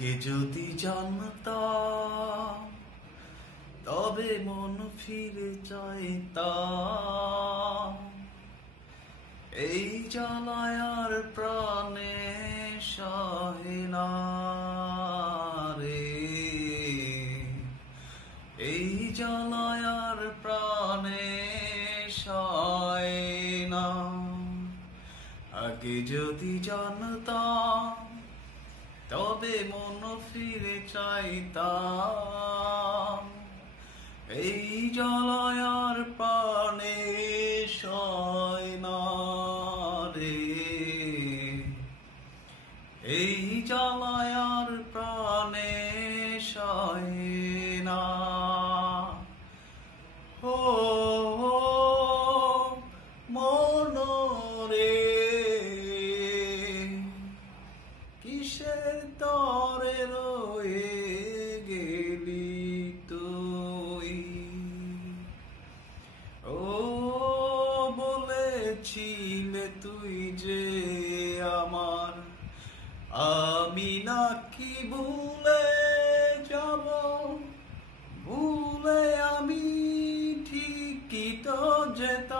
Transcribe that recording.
আগে যদি জানতাম তবে মন ফিরে চাইতাম। এই জ্বালায় আর প্রাণে সহে না রে, এই জ্বালায় আর প্রাণে সহে না। আগে যদি জানতাম তবে মন ফিরে চাইতাম। এই জ্বালায় আর প্রাণে সয় না রে, এই জ্বালায় আর প্রাণে সয় না। ও মন রে, কিসের তরে রয়ে গেলি তুই? ও বলেছিলে তুই যে আমার, আমি নাকি ভুলে যাব? ভুলে আমি ঠিকই তো যেতাম।